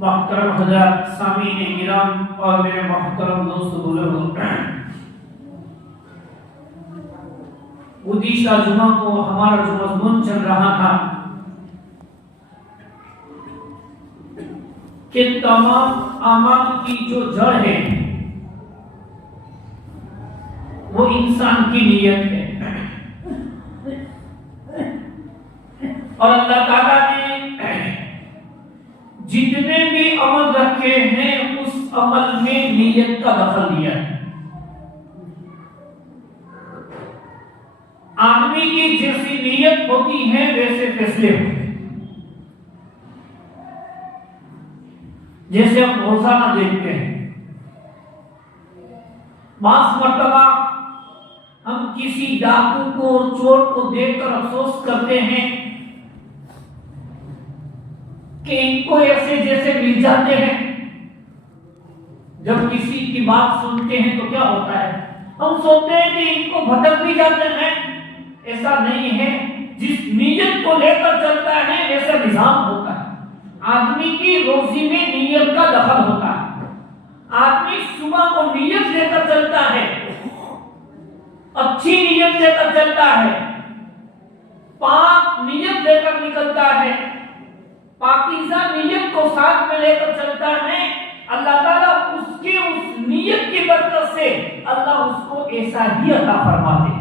محترم حضرات، سامعین کرام اور میرے محترم دوست بزرگ، گزشتہ جمعہ کو ہمارا جو مضمون چل رہا تھا کہ تمام اعمال کی جو جڑ ہے وہ انسان کی نیت ہے، اور اللہ تعالیٰ نے جتنے بھی عمل رکھے ہیں اس عمل میں نیت کا دخل دیا ہے۔ آدمی کی جیسی نیت ہوتی ہے ویسے فیصلے ہوتے ہیں۔ جیسے ہم روزانہ دیکھتے ہیں، بعض مرتبہ ہم کسی ڈاکو کو اور چور کو دیکھ کر افسوس کرتے ہیں کہ ان کو ایسے جیسے مل جاتے ہیں۔ جب کسی کی بات سنتے ہیں تو کیا ہوتا ہے؟ ہم سوچتے ہیں کہ ان کو بھٹک بھی جاتے ہیں۔ ایسا نہیں ہے، جس نیت کو لے کر چلتا ہے ایسا نظام ہوتا ہے۔ آدمی کی روزی میں نیت کا دخل ہوتا ہے۔ آدمی صبح کو نیت لے کر چلتا ہے، اچھی نیت لے کر چلتا ہے، پاک نیت لے کر نکلتا ہے، پاکیزہ نیت کو ساتھ میں لے کر چلتا ہے۔ اللہ تعالیٰ اس کی اس نیت کی برکت سے اللہ اس کو ایسا ہی عطا فرماتے ہیں۔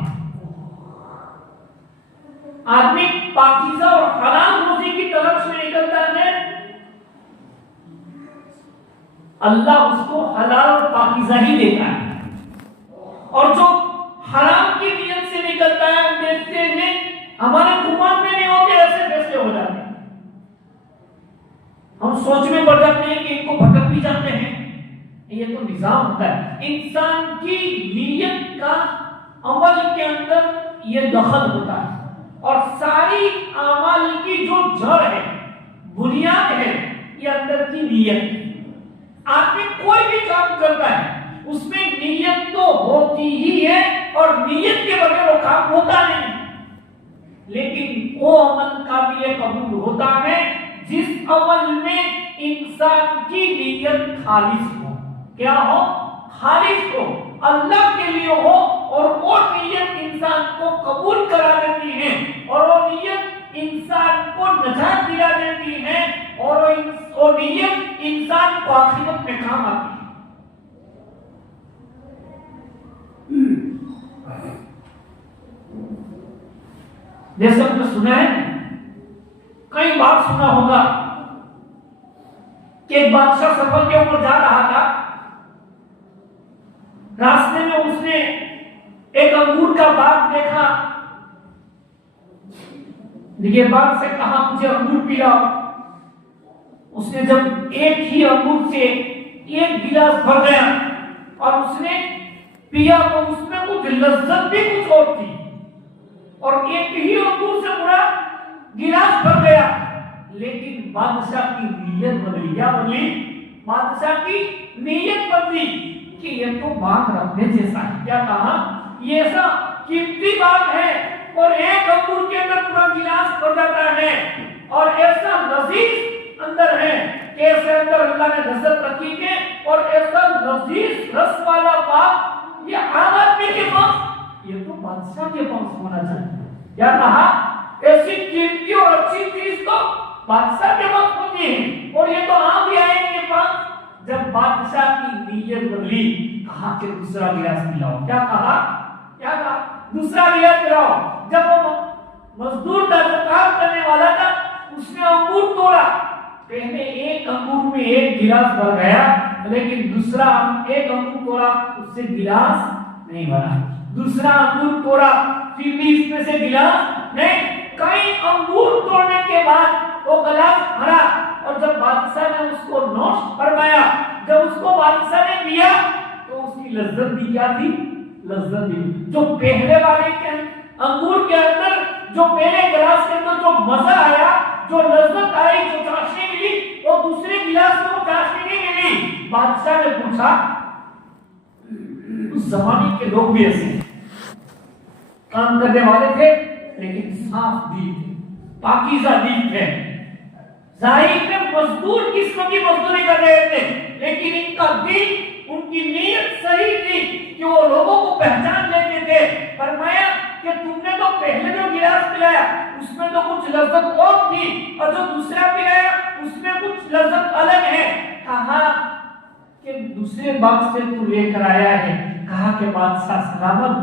آدمی پاکیزہ اور حلال روزی کی طرف سے نکلتا ہے، اللہ اس کو حلال اور پاکیزہ ہی دیتا ہے۔ اور جو حرام کی نیت سے نکلتا ہے، ہم دیکھتے ہیں ہمارے گمان میں نہیں ہوتے، ایسے فیصلے ہو جاتے ہیں۔ ہم سوچ میں پڑ جاتے ہیں کہ ان کو بھٹک بھی جاتے ہیں۔ یہ تو نظام ہوتا ہے۔ انسان کی نیت کا عمل کے اندر یہ دخل ہوتا ہے، اور ساری اعمال کی جو جڑ ہے، بنیاد ہے، یہ اندر کی نیت۔ آدمی کوئی بھی کام کرتا ہے اس میں نیت تو ہوتی ہی ہے، اور نیت کے بغیر وہ کام ہوتا نہیں۔ لیکن وہ عمل قابل قبول ہوتا ہے جس عمل میں انسان کی نیت خالص ہو۔ کیا ہو؟ خالص ہو، اللہ کے لیے ہو، اور وہ نیت انسان کو قبول کرا دیتی ہے، اور وہ نیت انسان کو نجات دلا دیتی ہے، اور وہ نیت انسان کو آخرت میں کام آتی ہے۔ جیسے ہم نے سنا ہے، کئی بار سنا ہوگا کہ ایک بادشاہ سفر کے اوپر جا رہا تھا، راستے میں اس نے ایک انگور کا باغ دیکھا۔ یہ باغ سے کہا مجھے انگور پلاؤ۔ اس نے جب ایک ہی انگور سے ایک گلاس بھر گیا اور اس نے پیا تو اس میں کچھ لذت بھی کچھ اور تھی، اور ایک ہی انگور سے پورا گلاس بھر گیا۔ لیکن بادشاہ کی نیت بدلی۔ کیا بدلی؟ بادشاہ کی نیت بدلی کہ یہ تو باغ رکھنے جیسا ہے۔ کیا کہا؟ یہ ایسا قیمتی باغ ہے، اور ایک انگور کے اندر پورا گلاس بھر جاتا ہے، اور ایسا لذیذ اندر ہے کہ ایسے اندر اللہ نے لذت رکھی ہے، اور ایسا لذیذ رس والا باغ یہ عام آدمی کے پاس، یہ تو بادشاہ کے پاس ہونا چاہیے۔ کیا کہا؟ ایسی قیمتی اور اچھی چیز تو بادشاہ کے پاس ہوتی ہے، اور یہ تو عام آئے کے پاس۔ جب بادشاہ کی نیت بدلی، کہا کہ دوسرا گلاس پلاؤ۔ کیا کہا؟ کیا کہا؟ دوسرا گلاس پلاؤ۔ جب وہ مزدور تھا، جو کام کرنے والا تھا، اس نے انگور توڑا۔ پہلے ایک انگور میں ایک گلاس بھر گیا، لیکن دوسرا ایک انگور توڑا، اس سے گلاس نہیں بھرا۔ دوسرا انگور توڑا، پھر بھی اس میں سے گلاس نہیں۔ کئی انگور توڑنے کے بعد وہ گلاس بھرا، اور جب بادشاہ نے اس کو نوش فرمایا، جب اس کو بادشاہ نے پیا تو اس کی لذت بھی کیا تھی؟ لذت بھی جو پہلے والے کے انگور کے اندر، جو پہلے گلاس کے اندر جو مزہ آیا، جو لذت آئی، جو چاشنی ملی، وہ دوسرے گلاس میں وہ چاشنی نہیں ملی۔ بادشاہ نے پوچھا، اس زمانے کے لوگ بھی ایسے کام کرنے والے تھے، لیکن صاف دل تھے، پاکیزہ دل تھے، ظاہر میں مزدور قسم کی مزدوری کر رہے تھے، لیکن ان کا دل، ان کی نیت صحیح تھی کہ وہ لوگوں کو پہچان لیتے تھے۔ فرمایا کہ تم نے تو پہلے جو گلاس پلایا اس میں تو کچھ لذت اور تھی، اور جو دوسرا پلایا اس میں کچھ لذت الگ ہے۔ کہا کہ دوسرے باغ سے تو لے کر آیا ہے۔ کہا کہ بادشاہ سلامت،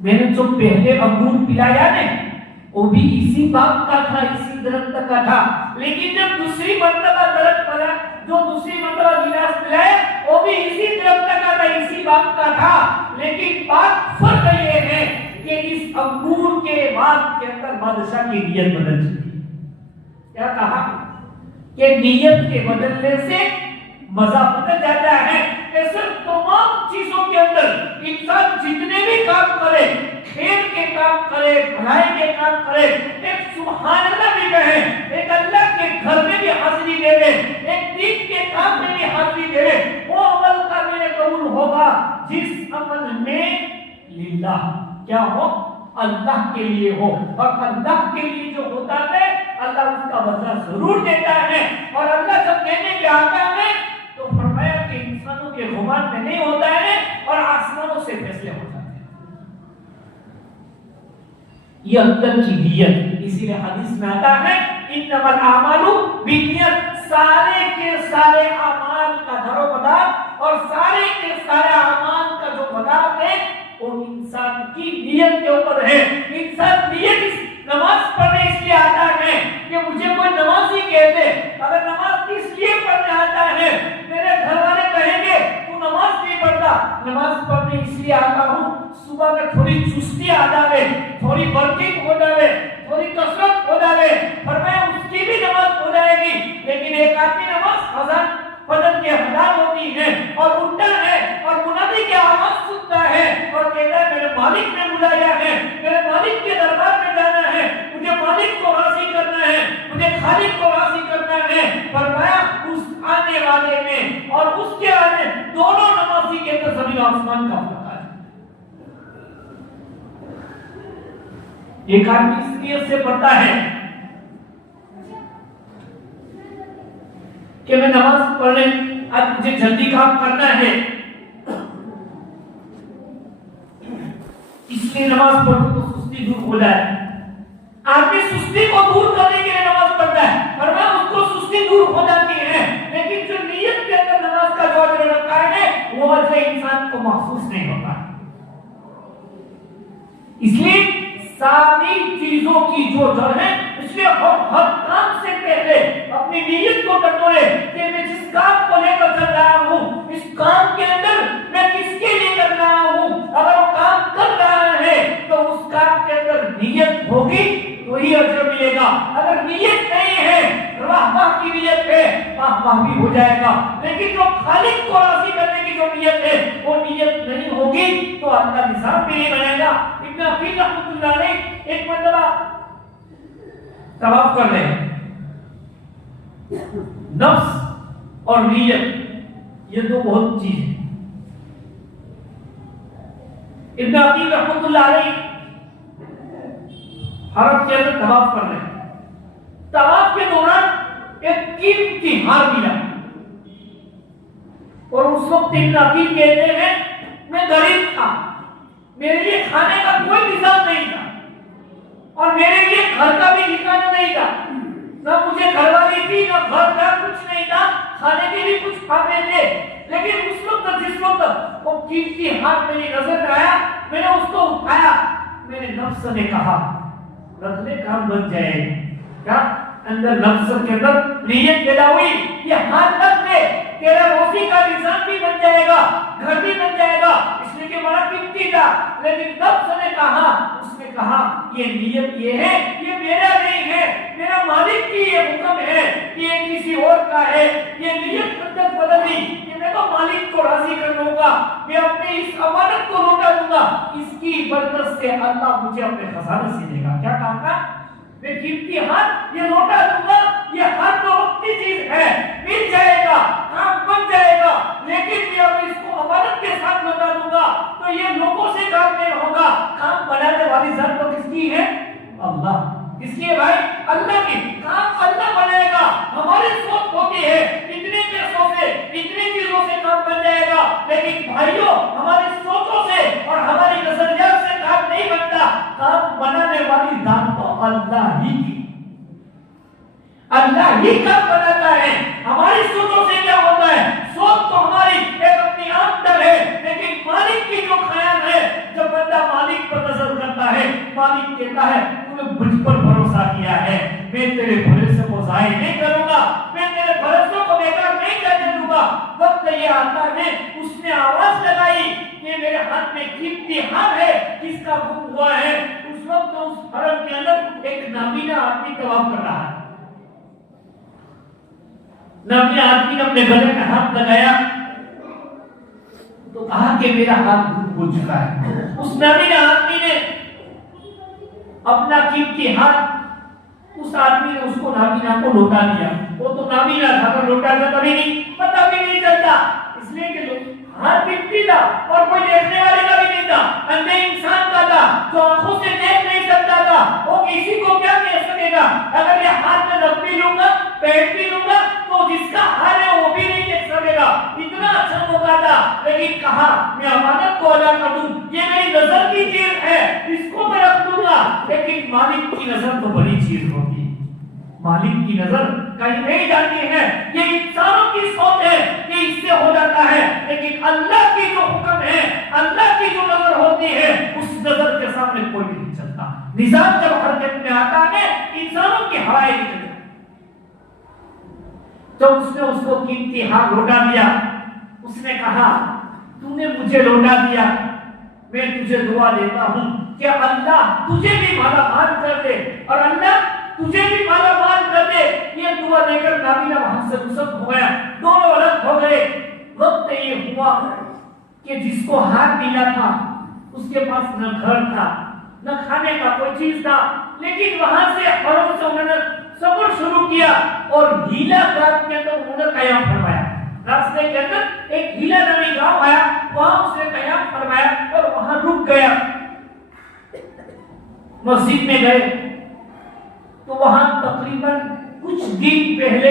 میں نے جو پہلے انگور پلایا نا وہ بھی اسی باغ کا تھا، اسی درخت کا تھا، لیکن جب دوسری مرتبہ درخت پلا، جو دوسری مرتبہ گلاس پلایا وہ بھی اسی درخت کا تھا، اسی باغ کا تھا، لیکن بات فرق یہ ہے کہ اس انگور کے باغ کے اندر بادشاہ کی نیت بدل چکی۔ کیا کہا کہ نیت کے بدلنے سے مزہ بدل جاتا ہے۔ ایسے تمام چیزوں کے اندر انسان جتنے بھی کام کرے، خیر کے کام کرے، بھلائی کے کام کرے، ایک سبحان اللہ بھی کہے، ایک اللہ کے گھر میں بھی حاضری دے دے، ایک دین کے کام میں بھی حاضری دے دے، وہ عمل کا میرے قبول ہوگا جس عمل میں للہ کیا ہو، اللہ کے لیے ہو، اور اللہ کے لیے جو ہوتا ہے اللہ اس کا بدلہ ضرور دیتا ہے۔ اور اللہ جب دینے پہ آتا ہے تو فرمایا کہ انسانوں کے گمان میں نہیں ہوتا ہے اور آسمانوں سے فیصلے ہو جاتے ہیں۔ یہ اندر کی نیت، اسی لیے حدیث میں آتا ہے انما الاعمال بالنیت، سارے کے سارے اعمال کا دار و مدار اور سارے کے سارے اعمال کا جو مدار ہے وہ انسان کی نیت کے اوپر ہے۔ انسان نیت نماز پڑھنے اس لیے آتا ہے کہ مجھے کوئی نمازی کہہ دے، اگر نماز اس لیے پڑھنے آتا ہے، میرے گھر والے کہیں گے تو نماز نہیں پڑھتا، نماز پڑھنے اس لیے آتا ہوں صبح میں تھوڑی چستی آ جائے، تھوڑی ورکنگ ہو جائے، تھوڑی کسرت ہو جائے، فرمایا اس کی بھی نماز ہو جائے گی۔ لیکن ایک آدمی نماز ہزار بدن کے ہزار ہوتی ہے اور اٹھتا ہے اور منادی کی آواز سنتا ہے اور کہتا ہے میرے مالک نے بلایا ہے، میرے مالک کے دربار میں جانا ہے، مجھے مالک کو راضی کرنا ہے، مجھے خالق کو راضی کرنا ہے۔ فرمایا اس آنے والے میں اور اس کے آنے دونوں نمازی کے اندر زمین آسمان کا فرق ہے۔ ایک آدمی اس نیت سے پڑھتا ہے کہ میں نماز پڑھنے آج مجھے جلدی کام کرنا ہے، اس لیے نماز پڑھوں تو سستی دور ہو جائے۔ آدمی سستی کو دور کرنے کے لیے نماز پڑھتا ہے، ورنہ اس کو سستی دور ہو جاتی ہے، لیکن جو نیت کے اندر نماز کا جو اجر رکھا ہے وہ اجر انسان کو محسوس نہیں ہوتا۔ اس لیے ساری چیزوں کی جو جڑ ہے، اس لیے ہر کام سے پہلے اپنی نیت کو ٹٹولے کہ میں جس کام کو لے کر چل رہا ہوں اس کام کے اندر میں کس کے لیے کر رہا ہوں۔ اگر وہ کام کر رہا ہے تو اس کام کے اندر نیت ہوگی تو ہی اجر ملے گا، اگر نیت نہیں ہے، راہ باہ کی نیت ہے، راہ باہ بھی ہو جائے گا، لیکن جو خالق کو راضی کرنے کی جو نیت ہے وہ نیت نہیں ہوگی تو اللہ نظام بھی نہیں بنے گا۔ ابن عقیل رحمۃ اللہ علیہ ایک مرتبہ طواف کر رہے ہیں، نفس اور نیت یہ دو بہت چیز ہے۔ ابن عقیل رحمۃ اللہ علیہ حرم کے اندر طواف کر رہے ہیں، طواف کے دوران ایک قیمتی ہار ملا اور اس وقت ابن عقیل کہتے ہیں میں غریب تھا، میرے لیے کھانے کا کوئی نظام نہیں تھا اور میرے لیے گھر کا بھی ٹھکانا نہیں تھا، نہ مجھے گھر والی تھی نہ گھر کا کچھ نہیں تھا، کھانے کے بھی کچھ کھاتے تھے، لیکن اس وقت جس وقت وہ قیمتی ہار میری نظر میں آیا میں نے اس کو اٹھایا، میرے نفس نے کہا رکھ لے کام بن جائے کیا، اندر نفس کے اندر نیت پیدا ہوئی یہ ہاتھ رکھ لے تیرا روزی کا نظام بھی بن جائے گا، گھر بھی بن جائے گا، اس لیے کہ بڑا قیمتی تھا، لیکن نفس نے کہا، اس نے کہا یہ نیت یہ ہے، یہ میرا نہیں ہے، میرا مالک کی یہ حکم ہے کہ یہ کسی اور کا ہے، یہ نیت اندر بدلی کہ میں تو مالک کو راضی کر لوں گا، میں اپنی اس امانت کو لوٹا دوں گا، اس کی برکت سے اللہ مجھے اپنے خزانے سے دے گا۔ کیا کہا تھا؟ میں قیمتی ہاتھ یہ لوٹا دوں گا، یہ ہر تو وقتی چیز ہے، مل جائے گا، کام بن جائے گا، لیکن میں اب اس کو امانت کے ساتھ لوٹا دوں گا تو یہ لوگوں سے کام نہیں ہوگا، کام بنانے والی ذات تو کس کی ہے؟ اللہ۔ اس لیے بھائی اللہ کی کام اللہ بنائے گا. ہماری سوچ ہوتی ہے اتنے پیسوں سے اتنی چیزوں سے کام بن جائے گا, لیکن بھائیوں ہماری سوچوں سے اور ہماری نظریات سے کام نہیں بنتا. کام بنانے والی ذات تو اللہ ہی کی, اللہ ہی کام بناتا ہے. ہماری سوچوں سے کیا ہوتا ہے؟ سوچ تو ہماری ایک اپنی اندر ہے, لیکن مالک کی جو خیال ہے, جب بندہ مالک پر نظر کرتا ہے, مالک کہتا ہے تو نے مجھ پر بھروسہ کیا ہے, میں تیرے بھروسے کو ضائع نہیں کروں گا, میں تیرے بھروسے کو بیکار نہیں جانے دوں گا. وقت یہ آتا ہے, اس نے آواز لگائی کہ میرے ہاتھ میں قیمتی ہار ہے, کس کا گم ہوا ہے. اس وقت اس حرم کے اندر ایک نابینا آدمی طواف کر رہا ہے. نابینا آدمی نے اپنے گلے میں ہاتھ لگایا تو کہا کہ میرا ہاتھ گم ہو چکا ہے. اس نابینا آدمی نے اپنا قیمتی ہاتھ, اس آدمی نے اس کو نابینا کو لوٹا دیا. وہ تو نابینا تھا, تو لوٹا تھا کبھی نہیں, پتہ بھی نہیں چلتا, اس لیے کہ ہاتھ قیمتی تھا اور کوئی دیکھنے والے کا بھی نہیں تھا, اندھے انسان کا تھا جو آنکھوں سے دیکھ نہیں سکتا تھا. وہ کسی کو کیا کہہ سکے گا؟ اگر یہ ہاتھ میں رکھ بھی لوں گا, بیٹھ بھی لوں گا, تو جس کا ہار ہے وہ بھی نہیں دیکھ سکے گا. اتنا اچھا موقع تھا, لیکن کہا میں امانت کو ادا کر دوں, یہ میری نظر کی چیز ہے, اس کو میں رکھ دوں گا. لیکن مالک کی نظر تو بڑی چیز ہوگی, مالک کی نظر کہیں نہیں جاتی ہے. یہ انسانوں کی سوچ ہے کہ اس سے ہو جاتا ہے, لیکن اللہ کی جو حکم ہے, اللہ کی جو نظر ہوتی ہے, اس نظر کے سامنے کوئی نہیں چلتا. نظام جب حرکت میں آتا ہے, انسانوں کی ہوائیں نکل جاتی. جب اس نے اس کو قیمتی ہار لوٹا دیا, اس نے کہا تو نے مجھے لوٹا دیا, میں تجھے دعا دیتا ہوں کہ اللہ تجھے بھی مالا مال کر دے, اور اللہ تجھے بھی مالا مال کر دے. یہ دعا دے کر نابینا وہاں سے رخصت ہو گیا, دونوں الگ ہو گئے. وقت یہ ہوا کہ جس کو ہار ملا تھا اس کے پاس نہ گھر تھا, نہ کھانے کا کوئی چیز تھا, لیکن وہاں سے حرم سے انہوں نے سفر شروع کیا اور ہیلا گاؤں کے اندر انہوں نے قیام فرمایا. راستے کے اندر ایک ہیلا نامی گاؤں آیا, وہاں اس نے قیام فرمایا اور وہاں رک گیا. مسجد میں گئے تو وہاں تقریباً کچھ دن پہلے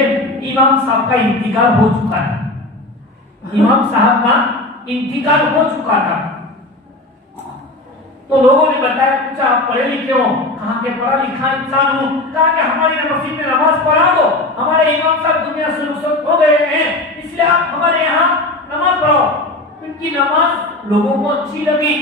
امام صاحب کا انتقال ہو چکا ہے. امام صاحب کا انتقال ہو چکا تھا. تو لوگوں نے بتایا, پوچھا آپ پڑھے لکھے ہو؟ کہا کہ پڑھا لکھا انسان ہوں. کہا کہ ہماری مسجد میں نماز پڑھا دو, ہمارے امام صاحب دنیا سے رخصت ہو گئے ہیں, اس لیے آپ ہمارے یہاں نماز پڑھو. ان کی نماز لوگوں کو اچھی لگی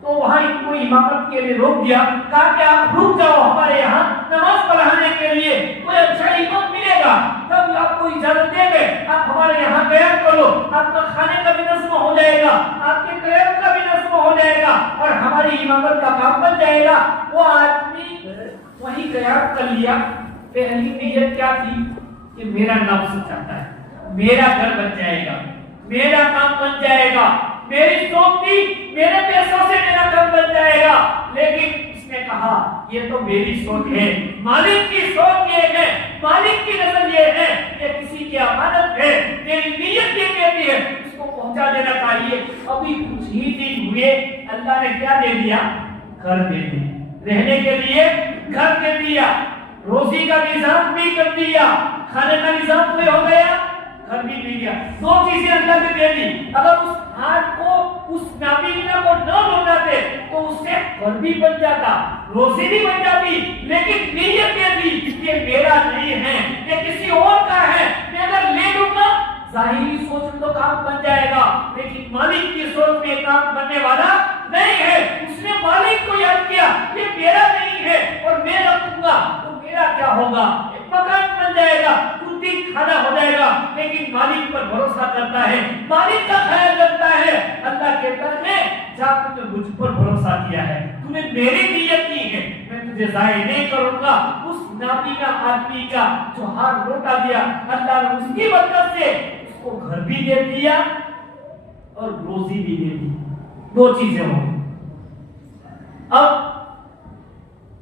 تو وہاں ان کو امامت کے لیے روک دیا. کہا کہ آپ رک جاؤ, ہمارے یہاں نماز پڑھانے کے لیے کوئی اچھا امام ملے گا تب آپ کو اجازت دیں گے, آپ ہمارے یہاں قیام کرو, آپ کا کھانے کا بھی نظم ہو جائے گا, آپ کے قیام کا بھی نظم ہو جائے گا, اور ہماری امامت کا کام بن جائے گا. وہ آدمی وہی قیام کر لیا. پہلی نیت کیا تھی کہ میرا نفس چاہتا ہے, میرا گھر بن جائے گا, میرا کام بن جائے گا, میری سوچ تھی میرے پیسوں سے میرا کام بن جائے گا. لیکن اس نے کہا یہ تو میری سوچ ہے, مالک کی سوچ یہ ہے, مالک کی نظر یہ ہے, یہ کسی کی امانت ہے, میری نیت یہ کہتی ہے اس کو پہنچا دینا چاہیے. ابھی کچھ ہی دن ہوئے, اللہ نے کیا دے دیا؟ گھر دے دیا, رہنے کے لیے گھر دے دیا, روزی کا نظام بھی کر دیا, کھانے کا نظام بھی ہو گیا, گھر بھی مل گیا. دو چیزیں اللہ نے دے دی. اگر اس ہاتھ کو, اس نابینا کو نہ لوٹاتے تو اس سے گھر بھی بن جاتا, روزی بھی بن جاتی, لیکن نیت یہ تھی کہ میرا نہیں ہے, یہ کسی اور کا ہے, میں اگر لے لوں گا ظاہری سوچ میں تو کام بن جائے گا, لیکن مالک کی سوچ میں کام بننے والا نہیں ہے. اس نے مالک کو یاد کیا یہ میرا نہیں ہے اور میں رکھوں گا تو میرا کیا ہوگا؟ ایک مکان بن جائے گا, کھانا ہو جائے گا, لیکن مالک پر بھروسہ کرتا ہے, مالک کا خیال رکھتا ہے. اللہ کہتا ہے جا تو نے مجھ پر بھروسہ کیا ہے, تو نے میری نیت کی ہے, میں تجھے ضائع نہیں کروں گا. اس نابینا آدمی کا جو ہاتھ لوٹا دیا, اللہ نے اس کی برکت سے اس کو گھر بھی دے دیا اور روزی بھی دے دی. دو چیزیں ہو. اب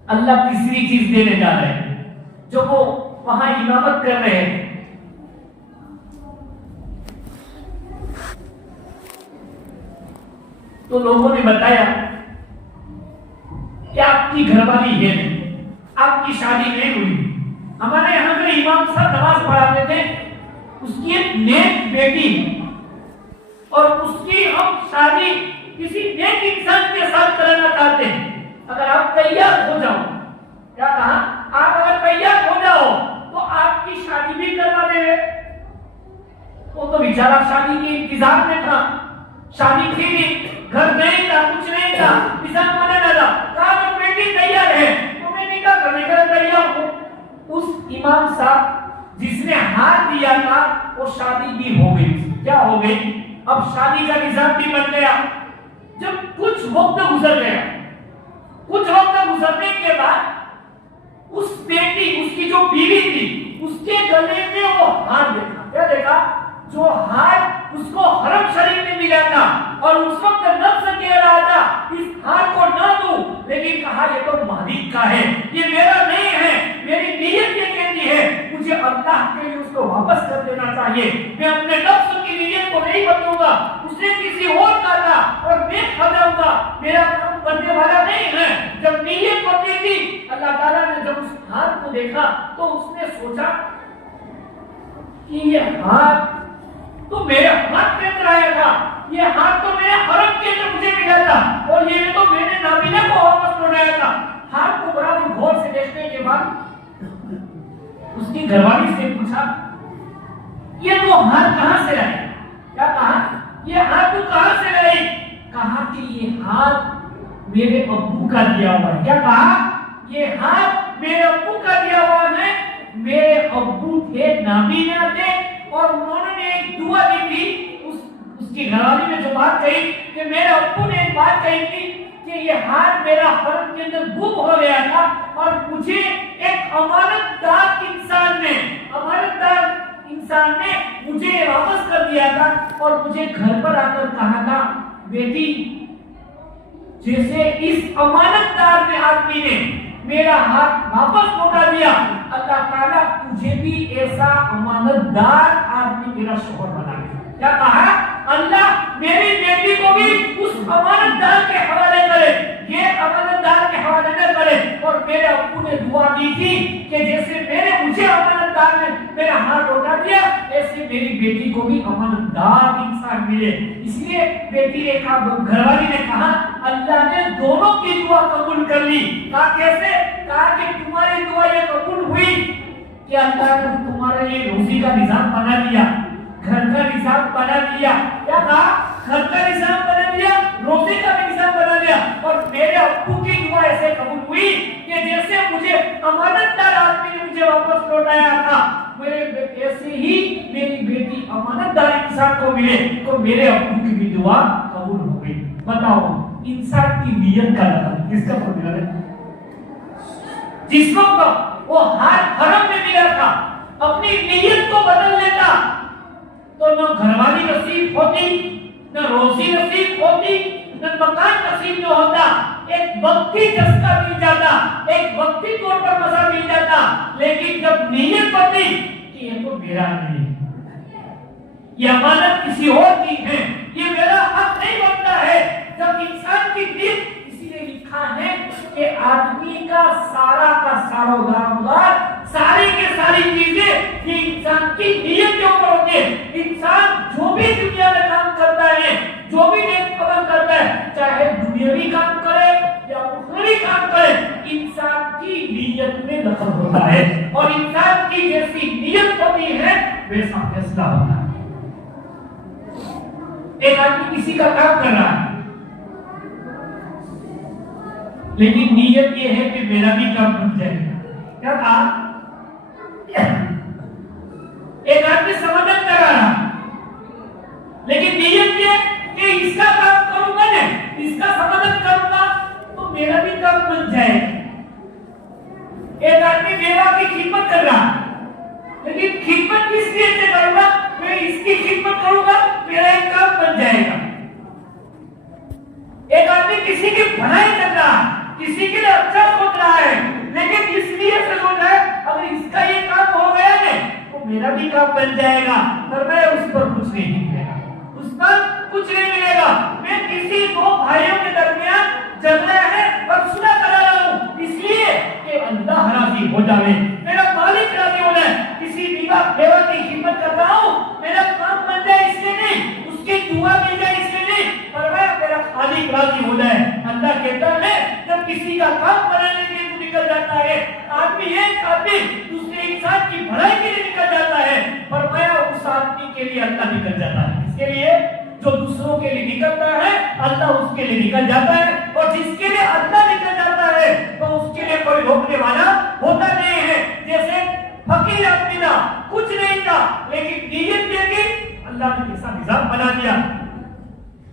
اللہ تیسری چیز دینے جا رہے ہیں جو وہ وہاں امامت کر رہے ہیں. تو لوگوں نے بتایا کہ آپ کی گھر والی ہے, آپ کی شادی نہیں ہوئی. ہمارے یہاں جو امام صاحب نماز پڑھاتے تھے اس کی ایک نیک بیٹی اور اس کی ہم شادی کسی نیک انسان کے ساتھ کرنا چاہتے ہیں. اگر آپ تیار ہو جاؤ, کیا کہا, آپ اگر تیار ہو جاؤ تو آپ کی شادی بھی کروا دیں گے. وہ تو بیچارہ شادی کے انتظار میں تھا, شادی تھی نہیں, گھر نہیں تھا, کچھ نہیں تھا, نظام بنا نہ تھا. کہا کہ بیٹی تیار ہے تو میں نکاح کرنے کے لیے تیار ہوں. اس امام صاحب جس نے ہاتھ دیا تھا وہ شادی بھی ہو گئی. کیا ہو گئی؟ اب شادی کا نظام بھی بن گیا. جب کچھ وقت گزر گیا, کچھ وقت گزرنے کے بعد اس بیٹی, اس کی جو بیوی تھی, اس کے گلے میں وہ ہاتھ دیکھا. کیا دیکھا؟ جو ہاتھ اس کو حرم شریف میں ملا تھا اور اس وقت نفس کہہ رہا تھا اس ہاتھ کو نہ دوں, لیکن کہا یہ تو مالک کا ہے, یہ میرا نہیں ہے, میری نیت یہ کہتی ہے مجھے اللہ کے لیے اس کو واپس کر دینا چاہیے. میں اپنے نفس کی نیت کو نہیں بدلوں گا. اس نے کسی اور کا تھا اور میں کھا جاؤں گا, میرا کام بننے والا نہیں ہے. جب نیت بدلی تھی, اللہ تعالیٰ نے جب اس ہاتھ کو دیکھا تو اس نے سوچا کہ یہ ہاتھ تو میرے ہاتھ کے اندر آیا تھا, یہ ہاتھ تو میرے حرم کے اندر مجھے ملا تھا, اور یہ تو میں نے نابینا کو واپس لوٹایا تھا. ہاتھ کو بڑا غور سے دیکھنے کے بعد اس کی گھر والی سے پوچھا یہ تو ہاتھ کہاں سے آئے؟ کیا کہا؟ یہ ہاتھ تو کہاں سے آئے؟ کہا کہ یہ ہاتھ میرے ابو کا دیا ہوا ہے. کیا کہا؟ یہ ہاتھ میرے ابو کا دیا ہوا ہے. میرے ابو تھے, نابینا تھے, اور انہوں نے ایک دعا دی تھی. اس کی گھروالی میں جو بات کہی کہ میرے ابو نے ایک بات کہی تھی کہ یہ ہاتھ میرا حرم کے اندر گم ہو گیا تھا اور مجھے ایک امانت دار انسان نے مجھے واپس کر دیا تھا, اور مجھے گھر پر آ کر کہا تھا بیٹی جیسے اس امانت دار آدمی نے میرا ہاتھ واپس لوٹا دیا, اللہ تعالیٰ تجھے بھی ایسا امانت دار آدمی میرا شوہر بنا دے. کیا کہا؟ اللہ میری بیٹی کو بھی اس امانت دار کے حوالے کرے, یہ امانت دار کے حوالے نہ کرے. اور میرے ابو نے دعا دی تھی کہ جیسے مجھے امانت دار نے میرا ہاتھ لوٹا دیا, ایسے میری بیٹی کو بھی امانت دار انسان ملے. اس لیے بیٹی نے کہا, گھر والی نے کہا اللہ نے دونوں کی دعا قبول کر لی. کہا کیسے؟ کہا کہ تمہاری دعا یہ قبول ہوئی کہ اللہ نے تمہارے لیے روزی کا نظام بنا دیا, گھر کا نظام بنا دیا. کیا کہا؟ گھر کا نظام بنا دیا, روزی کا بھی نظام بنا دیا. اور میرے ابو کی دعا ایسے قبول ہوئی کہ جیسے مجھے امانت دار آدمی نے مجھے واپس لوٹایا تھا, ایسے ہی میری بیٹی امانت دار انسان کو ملے, تو میرے ابو کی بھی دعا قبول ہو گئی. بتاؤ انسان کی نیت کا لگا کس کا پڑھنے ہے؟ جس وقت وہ ہاتھ حرم میں ملا تھا, اپنی نیت کو بدل لیتا تو نہ گھر والی نصیب ہوتی, نہ روزی نصیب ہوتی, نہ مکان نصیب نہ ہوتا. ایک وقتی جذبہ مل جاتا, ایک وقتی طور پر مزہ مل جاتا. لیکن جب نیت بدلی کہ یہ تو میرا نہیں, یہ امانت کسی اور کی ہے, یہ میرا حق نہیں بنتا ہے. جب انسان کی نیت, اسی لیے لکھا ہے کہ آدمی کا سارا دارمدار, ساری کے ساری چیزیں یہ انسان کی نیت کے اوپر ہوتی ہے. انسان جو بھی دنیا میں کام کرتا ہے, جو بھی نیک عمل کرتا ہے, چاہے دنیاوی کام کرے یا اخروی کام کرے, انسان کی نیت میں دخل ہوتا ہے, اور انسان کی جیسی نیت ہوتی ہے ویسا فیصلہ ہوتا ہے. ایک آدمی کسی کا کام کر رہا ہے, لیکن نیت یہ ہے کہ میرا بھی کام بن جائے. کیا کہا؟ ایک آدمی سماجت کر رہا ہے, لیکن نیت یہ کہ اس کا کام کروں گا نا, اس کا سماجت کروں گا تو میرا بھی کام بن جائے. ایک آدمی بیوہ کی خدمت کر رہا ہے, لیکن خدمت کس نیت سے کروں گا, میں اس کی خدمت کروں گا میرا ایک کام بن جائے گا. ایک آدمی کسی کی بھلائی کر رہا ہے, کسی کے لیے اچھا سوچ رہا ہے, لیکن اس لیے سے سوچ رہا ہے اگر اس کا یہ کام ہو گیا نا تو میرا بھی کام بن جائے گا, فرمایا اس پر کچھ نہیں ملے گا, اس پر کچھ نہیں ملے گا. میں کسی دو بھائیوں کے درمیان جھگڑا ہے اور صلح کرا رہا ہوں, اس لیے کہ اللہ راضی ہو جائے، میرا مالک راضی ہو جائے. کسی بیوہ کی خدمت کر رہا ہوں، میرا کام بن جائے اس لیے نہیں، اس کی دعا مل جائے اس لیے نہیں، فرمایا میرا خالق راضی ہو جائے. اللہ کہتا ہے جب کسی کا کام بنانے کے لیے نکل جاتا ہے، ایک آدمی دوسرے انسان کی بھلائی کے لیے نکل جاتا ہے، فرمایا اس آدمی کے لیے اللہ نکل جاتا ہے. اس کے لیے جو دوسروں کے لیے نکلتا ہے اللہ اس کے لیے نکل جاتا ہے، اور جس کے لیے اللہ نکل جاتا ہے تو اس کے لیے کوئی روکنے والا ہوتا نہیں ہے. جیسے فقیر آدمی تھا، کچھ نہیں تھا، لیکن نیت دیکھی اللہ نے کیسا نظام بنا دیا.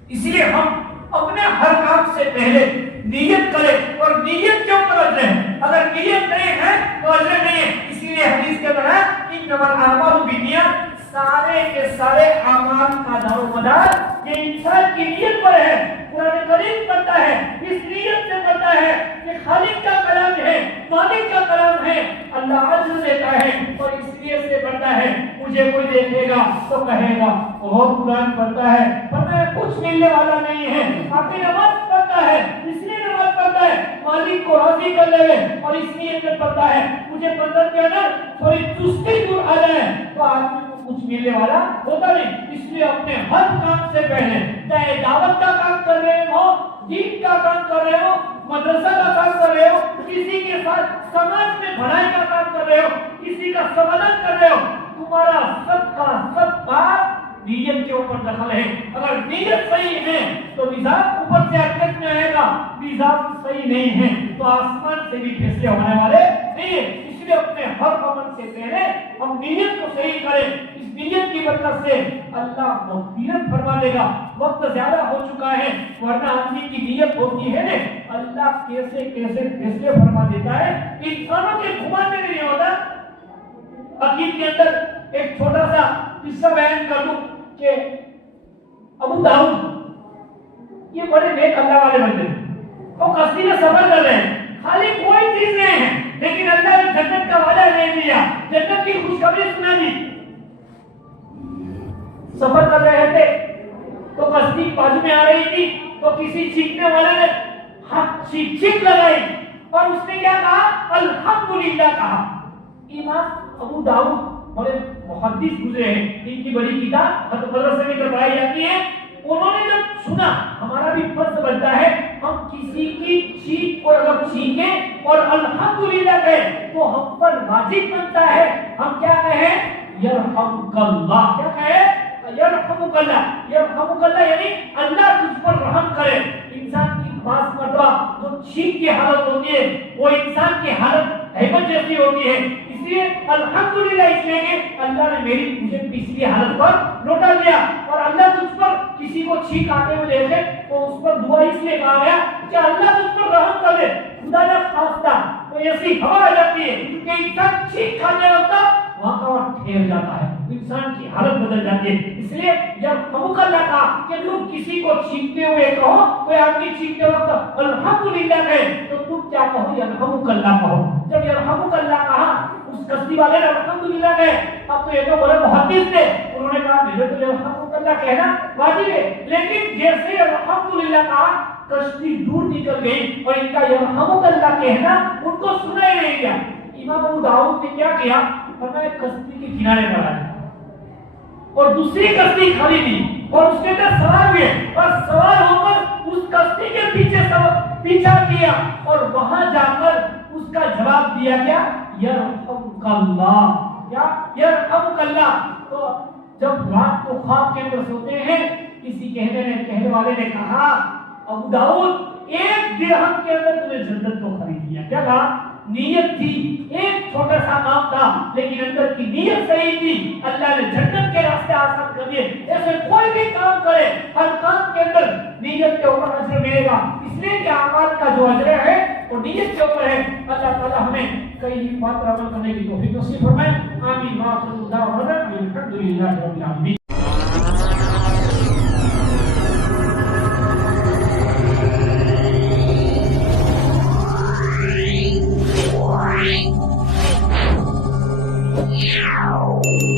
اسی لیے ہم اپنے ہر کام سے پہلے نیت کریں، اور نیت کے اوپر اجر ہے. اگر نیت نہیں ہے تو اجر نہیں ہے. اسی لیے حدیث کے اندر ہے انما الاعمال بالنیات، سارے کے سارے اعمال کا دار و مدار یہ انسان کی نیت پر ہے. قرآن کریم پڑھتا ہے، اس نیت سے پڑھتا ہے کہ خالق کا کلام ہے، مالک کا کلام ہے، اللہ عز لیتا ہے، اور اس نیت سے پڑھتا ہے مجھے کوئی دیکھے گا تو کہے گا. اور قرآن پڑھتا ہے، پتہ ہے کچھ ملنے والا نہیں ہے، آپ نماز پڑھتا ہے اس لیے نماز پڑھتا ہے مالک کو راضی کر لے، اور اس نیت سے پڑھتا ہے مجھے بدن کے اندر تھوڑی چستی دور آ جائے تو آدمی کچھ ملنے والا ہوتا نہیں. اس لیے اپنے ہر کام سے پہلے، چاہے دعوت کا کام کر رہے ہو، دین کا کام کر رہے ہو، مدرسہ کا کام کر رہے ہو، کسی کے ساتھ سماج میں بھلائی کا کام کر رہے ہو، کسی کا سمادھان کر رہے ہو، تمہارا سب کا سب بات نیت کے اوپر دخل ہے. اگر نیت صحیح ہے تو مزاج اوپر سے حرکت میں آئے گا، مزاج صحیح نہیں ہے تو آسمان سے بھی فیصلے ہونے والے نہیں ہے. اس لیے اپنے ہر عمل سے پہلے ہم نیت کو صحیح کریں. اس نیت کی برکت سے اللہ مغفرت فرما دے گا. وقت زیادہ ہو چکا ہے، ورنہ آدمی کی نیت ہوتی ہے نا، اللہ کیسے کیسے فیصلے فرما دیتا ہے. انسانوں کے گمان میں نہیں ہوتا. عقید کے اندر ایک چھوٹا سا قصہ بیان کر دوں کہ ابو داؤد یہ بڑے نیک اللہ والے بندے ہیں، وہ کشتی میں سفر کر رہے ہیں، خالی کوئی چیز نہیں ہے، لیکن اللہ نے جنت کا وعدہ نہیں دیا، جنت کی خوشخبری سنا دی. سفر کر رہے تھے تو کشتی بازو میں آ رہی تھی تو کسی چیخنے والے نے چیخ لگائی اور اس نے کیا کہا؟ الحمدللہ کہا. امام ابو داؤد بڑے محدث گزرے ہیں، ان کی بڑی کتاب مدرسے میں پڑھائی جاتی ہے. انہوں نے جب سنا، ہمارا بھی فرض بنتا ہے ہم کسی کی چیخ کو اگر چیخیں اور الحمدللہ کہیں تو ہم پر واجب بنتا ہے ہم کیا کہیں؟ یرحمک اللہ. کیا کہیں؟ یرحمک اللہ. یرحمک اللہ یعنی اللہ تجھ پر رحم کرے. انسان کی بعض مرتبہ جو چیخ کی حالت ہوتی ہے وہ انسان کی حالت ہیبت جیسی ہوتی ہے. اس لیے الحمدللہ اس لیے کہ اللہ نے مجھے پچھلی حالت پر لوٹا دیا، اور اللہ تجھ پر کسی کو چھینک آتے ہوئے دیکھے تو اس پر دعا اس لیے کہا گیا کہ اللہ تجھ پر رحم کر دے. خدا نے خواستہ تو ایسی ہوا آ جاتی ہے کہ انسان چھینک کھانے لگتا وہاں کا وہاں ٹھہر جاتا ہے، انسان کی حالت بدل جاتی ہے. اس لیے جب ہم اللہ کا کہ تم کسی کو چھینکتے ہوئے کہو، کوئی آدمی چھینکتے وقت الحمدللہ کہے تو تم کیا کہو؟ یرحمک اللہ کہو. جب یرحمک اللہ کہا اس کشتی والے نے الحمدللہ کہے. اب تو یہ تو بڑے محدث تھے، انہوں نے کہا مجھے تو یرحمک اللہ کہنا واجب ہے، لیکن جیسے الحمدللہ کہا کشتی دور نکل گئی اور ان کا یرحمک اللہ کہنا ان کو سنا ہی نہیں گیا. امام ابو داؤد نے کیا کیا؟ فرمایا کشتی کے کنارے پر آیا اور دوسری کشتی خالی تھی اور اس کے اندر سوار ہوئے اور سوار ہو کر اس کشتی کے پیچھا کیا اور وہاں جا کر اس کا جواب دیا گیا یرحمک اللہ. کیا؟ یرحمک اللہ. تو جب رات کو خواب کے اندر سوتے ہیں کسی کہنے والے نے کہا ابو داؤد 1 درہم کے اندر تم نے جنت کو خرید لیا. کیا کہا؟ نیت تھی، ایک چھوٹا سا کام تھا لیکن اندر کی نیت صحیح تھی، اللہ نے جنت کے راستے آسان کر دیے. ایسے کوئی بھی کام کرے ہر کام کے اندر نیت کے اوپر اجر ملے گا. اس لیے کہ اعمال کا جو اجر ہے وہ نیت کے اوپر ہے. اللہ تعالی ہمیں کئی بات پر عمل کرنے کی توفیق نصیب فرمائے. آمین. وآخر دعوانا الحمدللہ رب العالمین. Wow.